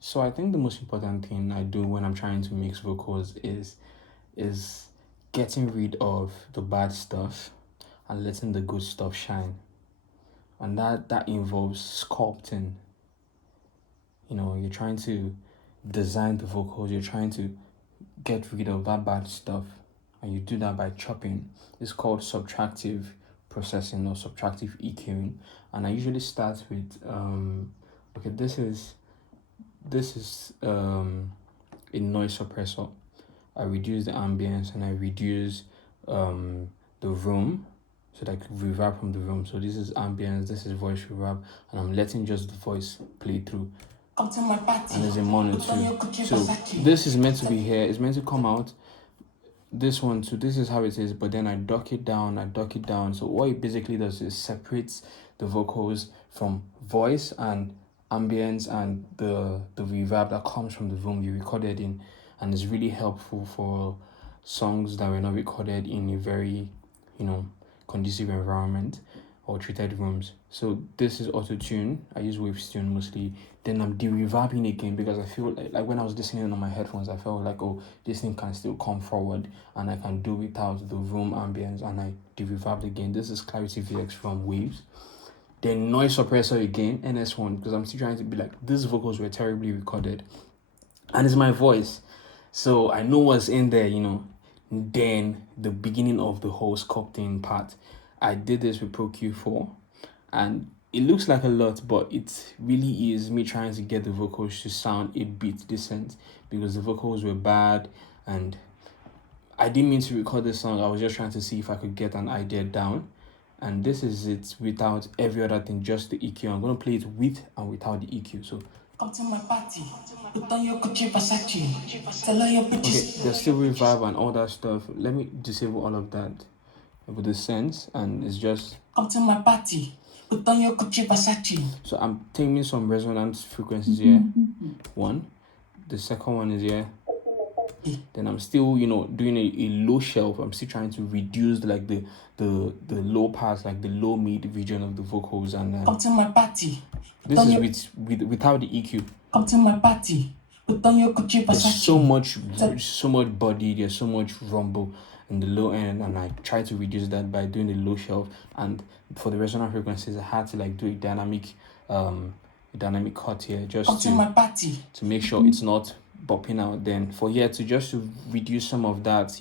So I think the most important thing I do when I'm trying to mix vocals is getting rid of the bad stuff and letting the good stuff shine. And that involves sculpting. You're trying to design the vocals, you're trying to get rid of that bad stuff, and you do that by chopping. It's called subtractive processing or subtractive EQing. And I usually start with okay, this is a noise suppressor. I reduce the ambience and I reduce the room, so like reverb from the room. So this is ambience, this is voice reverb, and I'm letting just the voice play through. Come to my party. And there's a mono too. So this is meant to be here, it's meant to come out. This one, so this is how it is, but then I duck it down. So what it basically does is separates the vocals from voice and ambience and the reverb that comes from the room you recorded in, and it's really helpful for songs that were not recorded in a very conducive environment or treated rooms. So this is auto tune. I use Waves tune mostly. Then I'm de-reverbing again because I feel like when I was listening on my headphones, I felt like, oh, this thing can still come forward and I can do without the room ambience, and I de-reverb again. This is Clarity VX from Waves. Then noise suppressor again, NS1, because I'm still trying to be like, these vocals were terribly recorded and it's my voice, so I know what's in there. Then the beginning of the whole sculpting part, I did this with Pro Q4, and it looks like a lot, but it really is me trying to get the vocals to sound a bit decent, because the vocals were bad and I didn't mean to record this song. I was just trying to see if I could get an idea down. And this is it without every other thing, just the EQ. I'm going to play it with and without the EQ. So come to my party, put on your Gucci Versace, tell all your bitches. Okay, there's still reverb and all that stuff. Let me disable all of that with the sense, and it's just come to my party, put on your Gucci Versace. So I'm taking some resonance frequencies here. One, the second one is here. Then I'm still, doing a low shelf. I'm still trying to reduce like the low parts, like the low mid region of the vocals. And come to my party. This is without the EQ. Come to my party. Put on your Gucci Versace. There's so much body. There's so much rumble in the low end, and I try to reduce that by doing the low shelf. And for the resonant frequencies, I had to like do a dynamic cut here, just to make sure it's not bopping out. Then for here to reduce some of that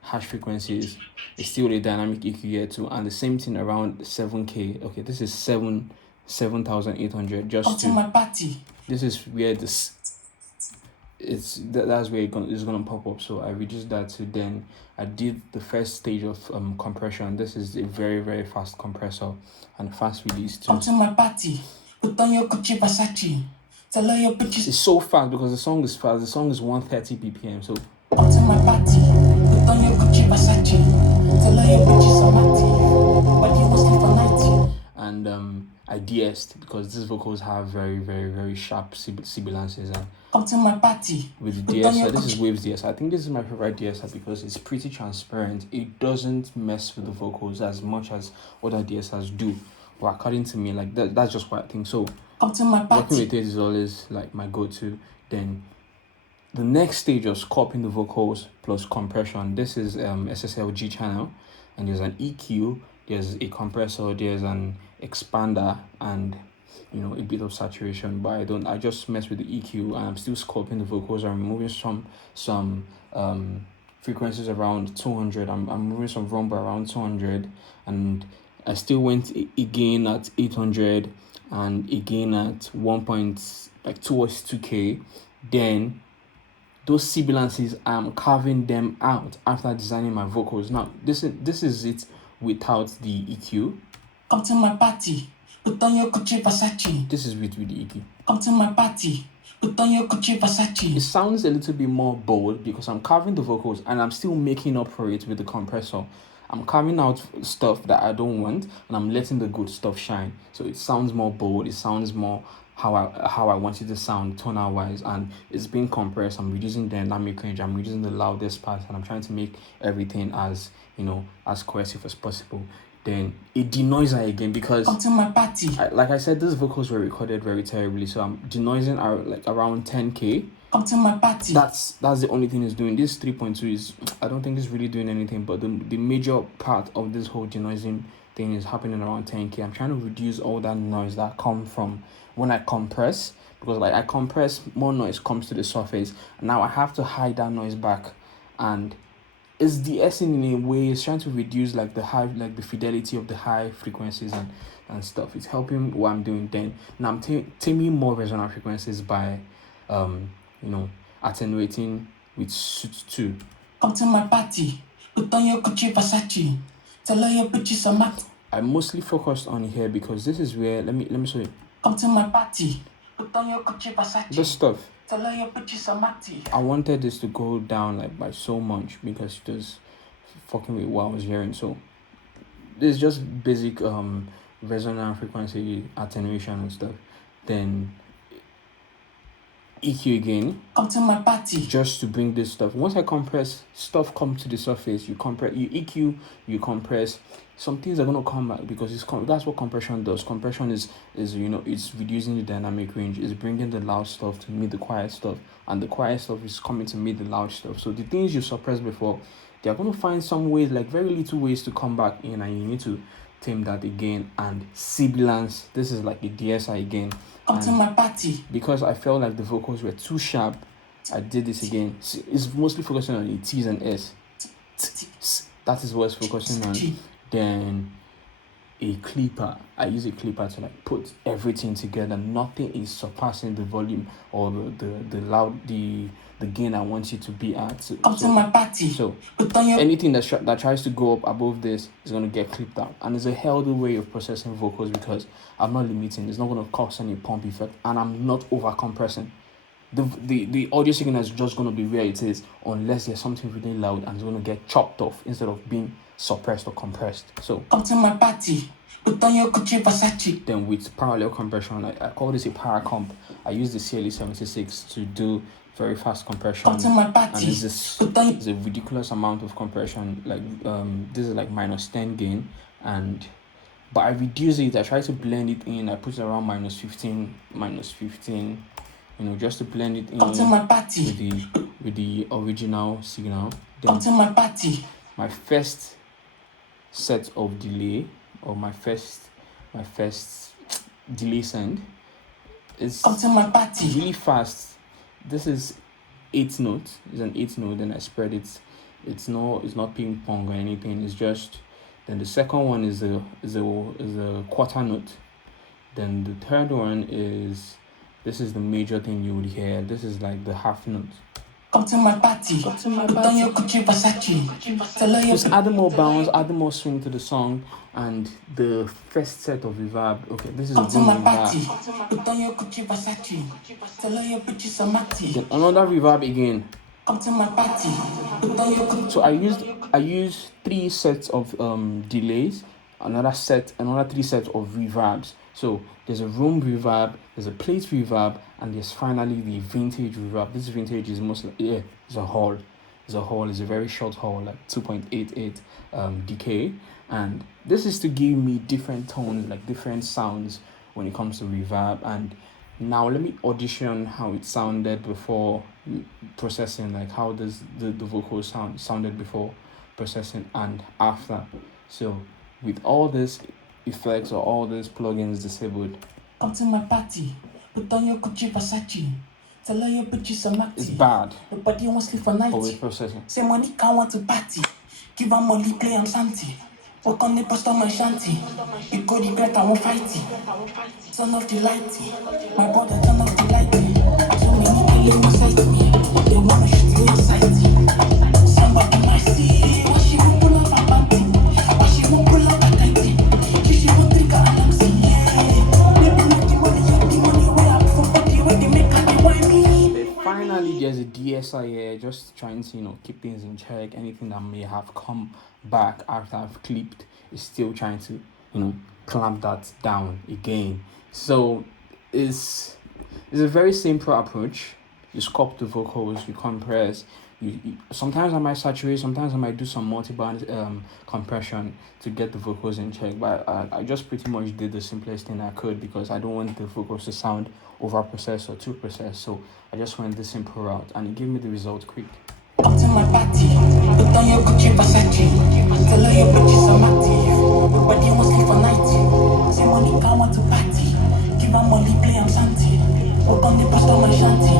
harsh frequencies, it's still a dynamic EQ here too, and the same thing around 7K. Okay, this is 7,800. Just to my party. This is where this that's where it's gonna pop up. So I reduced that to, then I did the first stage of compression. This is a very, very fast compressor and fast release too. Come to my party, put on your Gucci Versace, tell all your bitches. It's so fast because the song is fast. The song is 130 BPM. So come to my party, put on your Gucci Versace, tell all your bitches I'm active, but you must sleep for 90. And I de-essed because these vocals have very, very, very sharp sibilances. And come to my party with the DSR. This is Waves DSR. I think this is my favorite DSR because it's pretty transparent. It doesn't mess with the vocals as much as other DSRs do. But according to me, like that's just what I think. So come to my party. Working with it is always like my go-to. Then the next stage of sculpting the vocals plus compression. This is SSLG channel, and there's an EQ, there's a compressor, there's an expander, and a bit of saturation. But I just mess with the EQ, and I'm still sculpting the vocals. I'm removing some frequencies around 200. I'm moving some rumble around 200, and I still went again at 800 and again at 2K. Then those sibilances, I'm carving them out after designing my vocals. Now this is it without the EQ. Come to my party, put on your Gucci Versace. This is with the EQ. Come to my party, put on your Gucci Versace. It sounds a little bit more bold because I'm carving the vocals and I'm still making up for it with the compressor. I'm carving out stuff that I don't want and I'm letting the good stuff shine. So it sounds more bold. It sounds more how I want it to sound tonal wise, and it's being compressed. I'm reducing the dynamic range. I'm reducing the loudest part, and I'm trying to make everything as as cohesive as possible. then it denoiser again, because come to my party. Like I said, these vocals were recorded very terribly, so I'm denoising like around 10k. Come to my party. That's the only thing it's doing. This 3.2 is, I don't think it's really doing anything, but the major part of this whole denoising thing is happening around 10k. I'm trying to reduce all that noise that comes from when I compress, because like I compress, more noise comes to the surface. Now I have to hide that noise back, and it's de-essing in a way. It's trying to reduce like the fidelity of the high frequencies and stuff. It's helping what I'm doing. Then now I'm taming more resonant frequencies by attenuating with suit 2. Come to my party, put on your Gucci Versace, tell her your bitches some act. I mostly focused on here because this is where, let me show you. Come to my party, put on your Gucci Versace. This stuff, tell her your bitches some act. I wanted this to go down like by so much because it was fucking with what I was hearing. So it's just basic resonant frequency attenuation and stuff. Then EQ again. Come to my party. Just to bring this stuff. Once I compress, stuff comes to the surface. You compress, you EQ, you compress. Some things are gonna come back because that's what compression does. Compression is it's reducing the dynamic range. It's bringing the loud stuff to meet the quiet stuff, and the quiet stuff is coming to meet the loud stuff. So the things you suppressed before, they're gonna find some ways, like very little ways, to come back in, and you need to tame that again. And sibilance, this is like a DSI again. Come to my party. Because I felt like the vocals were too sharp, I did this again. It's mostly focusing on the T's and S. That is what it's focusing on. Then a clipper. I use a clipper to like put everything together. Nothing is surpassing the volume or the gain I want you to be at. Come to my party. So anything that tries to go up above this is going to get clipped out. And it's a healthy way of processing vocals because I'm not limiting. It's not going to cause any pump effect, and I'm not over compressing. The audio signal is just going to be where it is unless there's something really loud, and it's going to get chopped off instead of being suppressed or compressed. So come to my party. Put on your Gucci Versace. Then with parallel compression, I call this a paracomp. I use the CLE76 to do very fast compression. Come to my party. And this is a ridiculous amount of compression. Like this is like -10 gain, but I reduce it. I try to blend it in. I put it around -15, just to blend it in. Come to my party. With the original signal. Then come to my party. My first set of delay, or my first delay send is come to my party. Really fast. This is 8 notes. It's an 8 note. Then I spread it. It's not ping pong or anything. It's just. Then the second one is a quarter note. Then the third one is, this is the major thing you would hear. This is like the half note. Come to my party. Come to my party. Put on your Gucci Versace. Just adding more bounce, adding more swing to the song, and the first set of reverb. Okay, this is come a to my boom party. reverb. Put on your Gucci Versace. Tell her your bitches some acty. Then another reverb again. Come to my party. Put on your Gucci. So I used 3 sets of delays, another 3 sets of reverbs. So there's a room reverb, there's a plate reverb, and there's finally the vintage reverb. This vintage is mostly it's a hall. It's a very short hall, like 2.88 decay, and this is to give me different tones, like different sounds when it comes to reverb. And now let me audition how it sounded before processing, like how does the vocal sounded before processing and after. So with all this effects or all these plugins disabled, come to my party. Put on your Gucci Versace. Tell her your bitches some acty. It's bad. Nobody wants sleep for night. Always processing. Say money can't want to party. Give her money, play and santi. Work on the post on my shanty. You go regret, I won't fight it. Turn off the lighty. My brother, turn off the lighty. So many killing inside me. They wanna shoot me inside. Somebody might see. Why she won't pull up a panty? Why she won't pull up a tighty? She won't drink her alamsi. Finally, there's a DSI here, just trying to keep things in check. Anything that may have come back after I've clipped is still trying to clamp that down again. So it's a very simple approach. You sculpt the vocals, you compress, sometimes I might saturate, sometimes I might do some multi-band compression to get the vocals in check, but I just pretty much did the simplest thing I could because I don't want the vocals to sound over processed or too processed. So I just went the simple route, and it gave me the result quick. Come to my party, put on your Gucci Versace. Tell her your bitches I'm active. Everybody wants sleep for night. Say money come out to party. Give her money, play I'm Santi. Work on the post on my shanty.